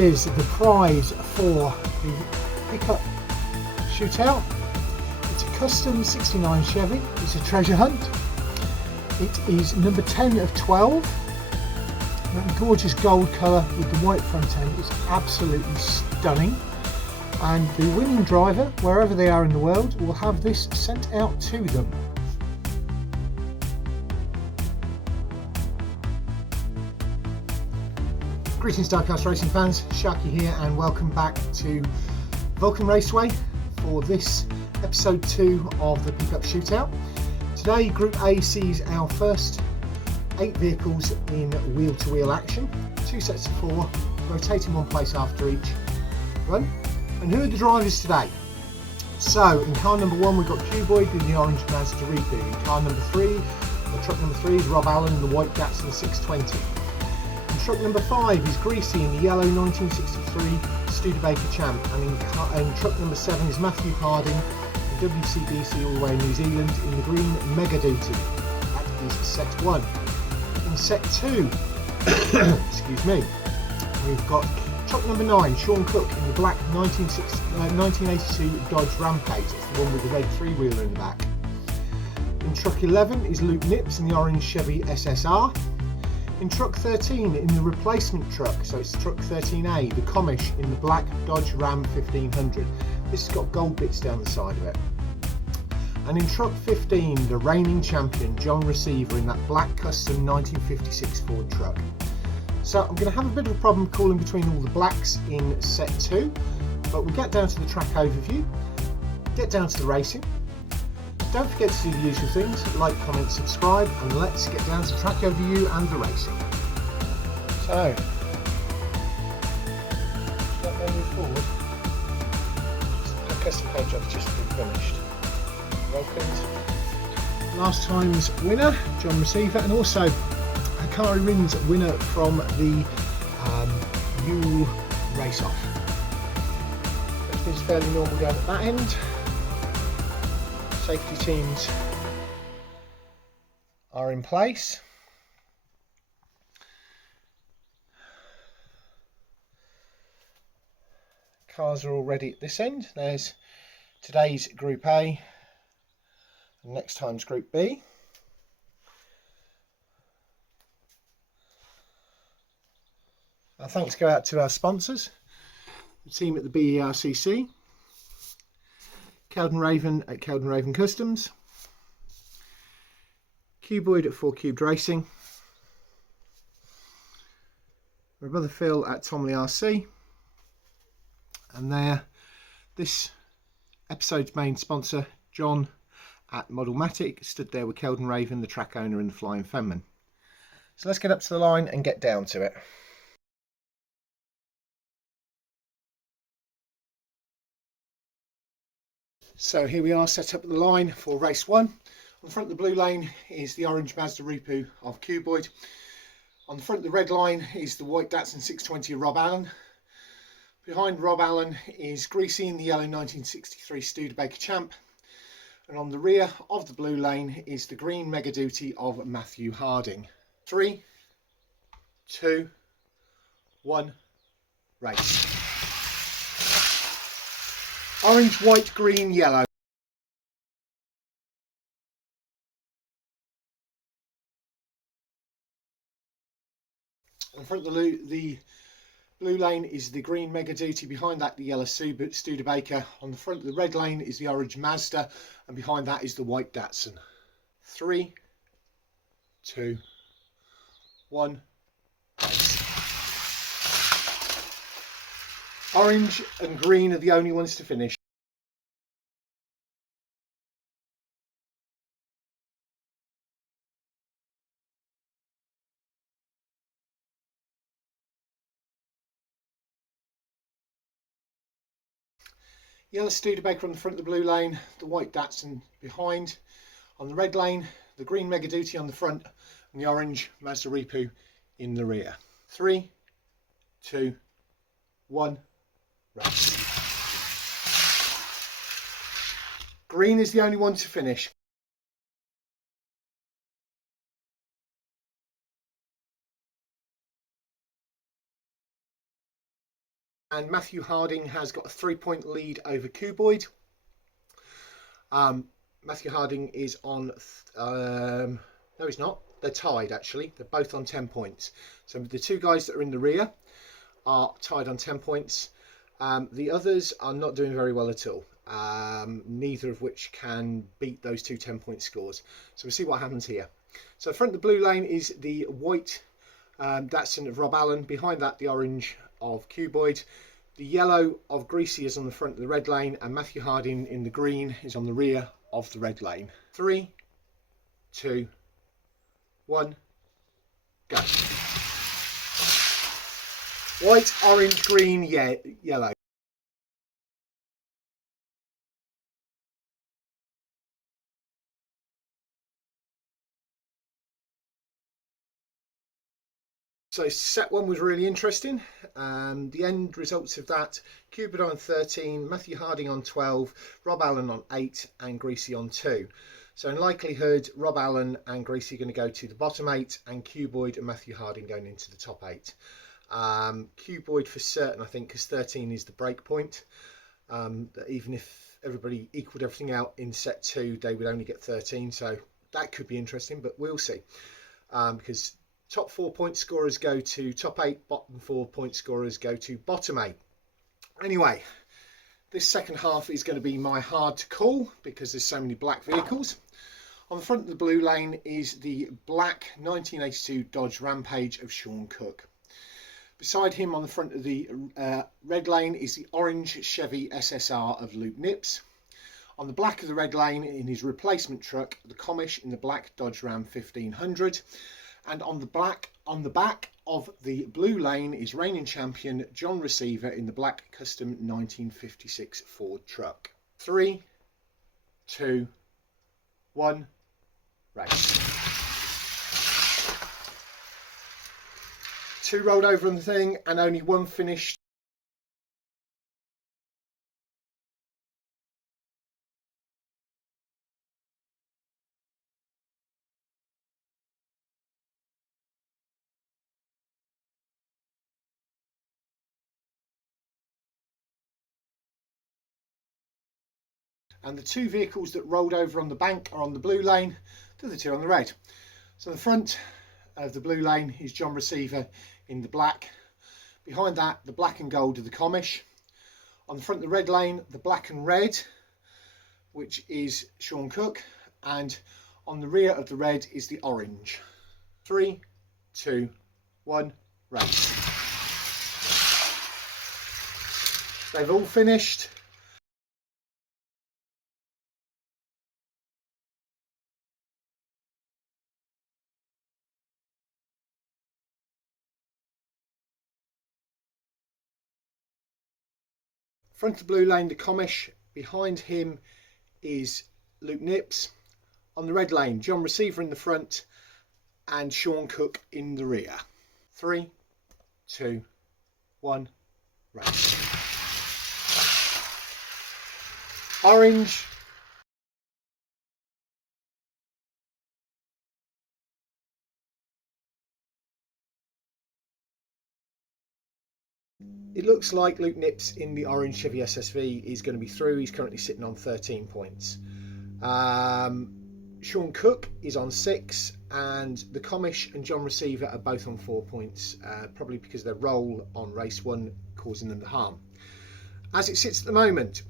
is the prize for the pickup shootout. It's a custom 69 Chevy. It's a treasure hunt. It is number 10 of 12. That gorgeous gold colour with the white front end is absolutely stunning. And the winning driver, wherever they are in the world, will have this sent out to them. Greetings Diecast Racing fans, Sharky here and welcome back to Vulcan Raceway for this episode 2 of the pickup shootout. Today Group A sees our first 8 vehicles in wheel-to-wheel action, 2 sets of 4, rotating one place after each run. And who are the drivers today? So in car number 1 we've got Cuboid in the orange Mazda Repu. In car number 3, or truck number 3 is Rob Allen in the white Datsun 620. Truck number 5 is Greasy in the yellow 1963 Studebaker Champ, and in truck number 7 is Matthew Harding, the WCBC all the way in New Zealand, in the green Mega Duty. That is set 1. In set 2, excuse me, we've got truck number 9, Shawn Cook in the black 1982 Dodge Rampage. It's the one with the red 3-wheeler in the back. In truck 11 is Luap Knips in the orange Chevy SSR. In truck 13, in the replacement truck, so it's truck 13A, the Commish in the black Dodge Ram 1500. This has got gold bits down the side of it. And in truck 15, the reigning champion, John Receveur in that black custom 1956 Ford truck. So I'm going to have a bit of a problem calling between all the blacks in set 2, but we'll get down to the track overview, get down to the racing. Don't forget to do the usual things, like, comment, subscribe, and let's get down to the track overview and the racing. So, start moving forward. The custom paint job's just been finished. Welcomed last time's winner, John Receiver, and also Hikari Rin's winner from the Yule race-off. Everything's fairly normal down at that end. Safety teams are in place. Cars are all ready at this end. There's today's Group A and next time's Group B. Our thanks go out to our sponsors, the team at the BERCC, Kelden Raven at Kelden Raven Customs, Cuboid at 4 Cubed Racing, my brother Phil at Tomley RC, and there, this episode's main sponsor, John at Modelmatic, stood there with Kelden Raven, the track owner, and the Flying Fenman. So let's get up to the line and get down to it. So here we are set up at the line for race 1. On the front of the blue lane is the orange Mazda Repu of Cuboid. On the front of the red line is the white Datsun 620 of Rob Allen. Behind Rob Allen is Greasy in the yellow 1963 Studebaker Champ. And on the rear of the blue lane is the green Mega Duty of Matthew Harding. 3, 2, 1, race. Orange, white, green, yellow. In front of the blue lane is the green Mega Duty, behind that the yellow Studebaker. On the front of the red lane is the orange Mazda, and behind that is the white Datsun. 3, 2, 1, race. Orange and green are the only ones to finish. Yellow Studebaker on the front of the blue lane, the white Datsun behind. On the red lane, the green Mega Duty on the front, and the orange Mazda Repu in the rear. 3, 2, 1, race. Green is the only one to finish. and Matthew Harding has got a 3-point lead over Cuboid. Matthew Harding is on, no he's not, they're tied actually, they're both on 10 points. So the two guys that are in the rear are tied on 10 points. The others are not doing very well at all, neither of which can beat those two 10-point scores. So we'll see what happens here. So front of the blue lane is the white Datsun of Rob Allen, behind that the orange of Cuboid. The yellow of Greasy is on the front of the red lane, and Matthew Harding in the green is on the rear of the red lane. 3, 2, 1, go. White, orange, green, yellow. So set one was really interesting. The end results of that: Cuboid on 13, Matthew Harding on 12, Rob Allen on 8, and Greasy on 2. So in likelihood, Rob Allen and Greasy are going to go to the bottom 8, and Cuboid and Matthew Harding going into the top 8. Cuboid for certain, I think, because 13 is the break point. That even if everybody equaled everything out in set 2, they would only get 13. So that could be interesting, but we'll see. Because top 4 point scorers go to top 8, bottom 4 point scorers go to bottom 8. Anyway, this second half is going to be my hard to call because there's so many black vehicles. On the front of the blue lane is the black 1982 Dodge Rampage of Shawn Cook. Beside him on the front of the red lane is the orange Chevy SSR of Luap Knips. On the black of the red lane in his replacement truck, the Commish in the black Dodge Ram 1500. And on the back of the blue lane is reigning champion John Receveur in the black custom 1956 Ford truck. 3, 2, 1, race. 2 rolled over on the thing and only 1 finished. And the 2 vehicles that rolled over on the bank are on the blue lane, the other 2 on the red. So the front of the blue lane is John Receveur in the black. Behind that, the black and gold of the Commish. On the front of the red lane, the black and red, which is Shawn Cook. And on the rear of the red is the orange. 3, 2, 1, race. They've all finished. Front of the blue lane, the Commish. Behind him is Luap Knips. On the red lane, John Receveur in the front and Shawn Cook in the rear. 3, 2, 1, race. Orange. It looks like Luap Knips in the orange Chevy SSV is going to be through. He's currently sitting on 13 points. Shawn Cook is on 6, and the Commish and John Receveur are both on 4 points, probably because their role on race 1 causing them the harm. As it sits at the moment,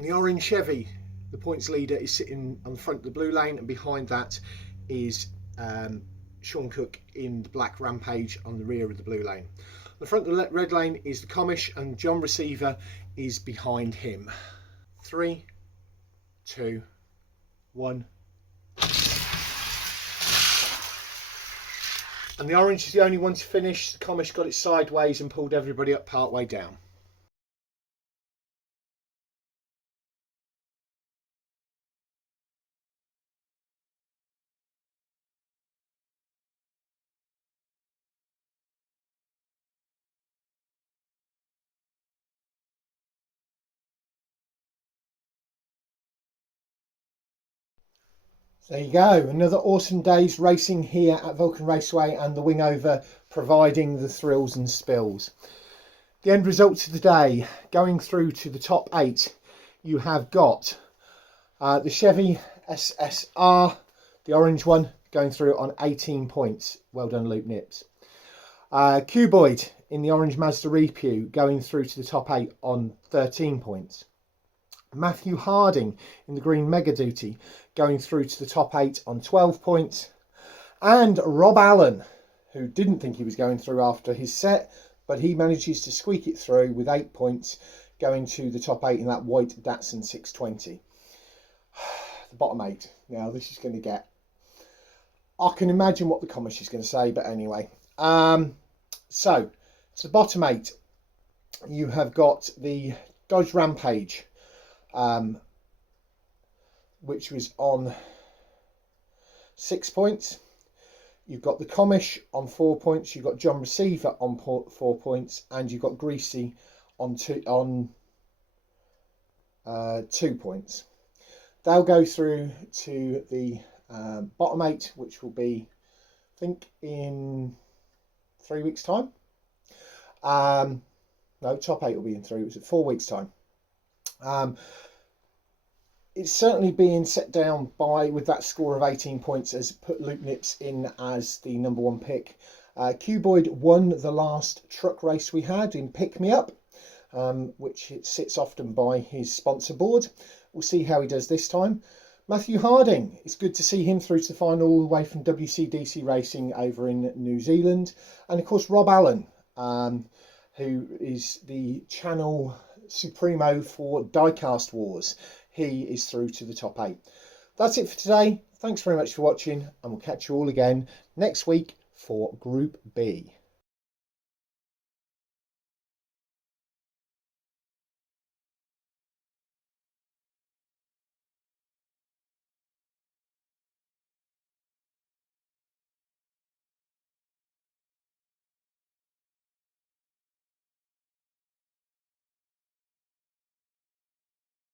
the orange Chevy, the points leader, is sitting on the front of the blue lane, and behind that is Shawn Cook in the black Rampage on the rear of the blue lane. The front of the red lane is the Commish, and John Receveur is behind him. 3, 2, 1. And the orange is the only one to finish. The Commish got it sideways and pulled everybody up part way down. There you go, another awesome day's racing here at Vulcan Raceway, and the wing over providing the thrills and spills. The end results of the day, going through to the top 8, you have got the Chevy SSR, the orange one, going through on 18 points. Well done, Luap Knips. Cuboid in the orange Mazda Repu going through to the top 8 on 13 points. Matthew Harding in the green Mega Duty going through to the top 8 on 12 points. And Rob Allen, who didn't think he was going through after his set, but he manages to squeak it through with 8 points, going to the top 8 in that white Datsun 620. The bottom 8. Now this is going to get... I can imagine what the Commish is going to say, but anyway. So, to the bottom 8, you have got the Dodge Rampage, which was on 6 points. You've got the Commish on 4 points. You've got John Receveur on 4 points, and you've got Greasy on 2 points. They'll go through to the bottom 8, which will be, I think, in 3 weeks' time. No, top 8 will be in 4 weeks' time. It's certainly being set down with that score of 18 points as put Luap Knips in as the #1 pick. Cuboid won the last truck race we had in Pick Me Up, which it sits often by his sponsor board. We'll see how he does this time. Matthew Harding, it's good to see him through to the final all the way from WCDC Racing over in New Zealand. And of course Rob Allen, who is the channel supremo for Diecast Wars. He is through to the top 8. That's it for today. Thanks very much for watching, and we'll catch you all again next week for Group B.